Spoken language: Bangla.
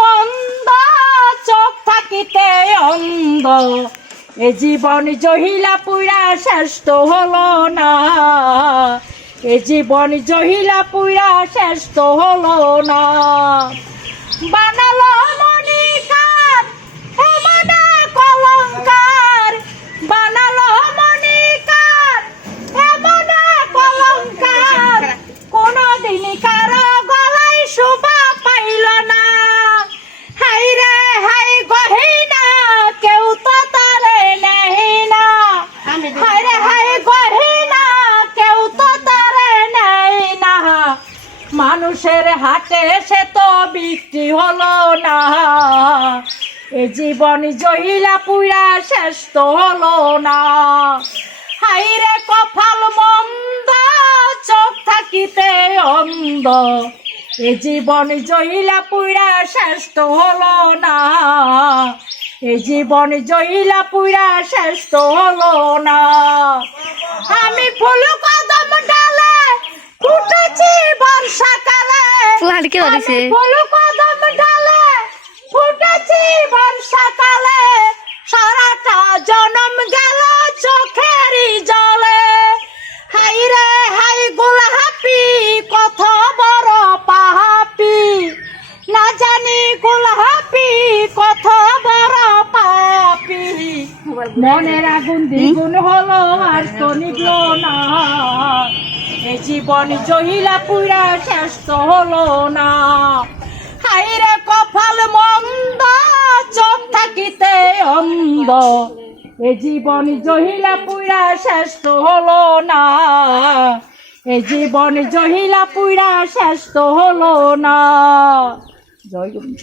মন্দ চোখ থাকিতে অন্ধ এ জীবন জহিলা পুরা শ্রেষ্ঠ হলো না এ জীবন জহিলা পুরা শ্রেষ্ঠ হলো না বানালো মনিকার হেমনা কলঙ্কার বানালো মনিকার হেমনা কলঙ্কার কোনদিন কারো গলায় শোভা পাইল না হাই রে হাই গহিনা কেউ তো তারে নেই না হাই রে হাই গহিনা কেউ তো তারে নেই না মানুষের হাটে সে তো বিক্রি হলো না এ জীবন জহিলা পুরা শ্রেষ্ঠ হলো না হাই রে কপাল মন্দ চোখ থাকিতে অন্ধ এ জীবন জহিলা পুরা শ্রেষ্ঠ হলো না এ জীবন জহিলা পুরা শ্রেষ্ঠ হলো না আমি ফুল কদম ডালে ফুটেছি বর্ষাকালে ফুল কদম ডালে ফুটেছি বর্ষাকালে সারাটা জনম গেল চোখেরই জলে হাই রে হাই গোলাপি কত বড় পাপি না জানি গোলাপি কত বড় পাপি মনের আগুন দ্বিগুণ হলো আর তো নিভল না এ জীবন জহিলা পুরা শ্রেষ্ঠ হলো না হাই রে কপাল মন্দ চোখ থাকিতে অন্ধ এ জীবন জহিলা পুরা শ্রেষ্ঠ হলো না এ জীবন জহিলা পুরা শ্রেষ্ঠ হলো না জয় গোবিন্দ।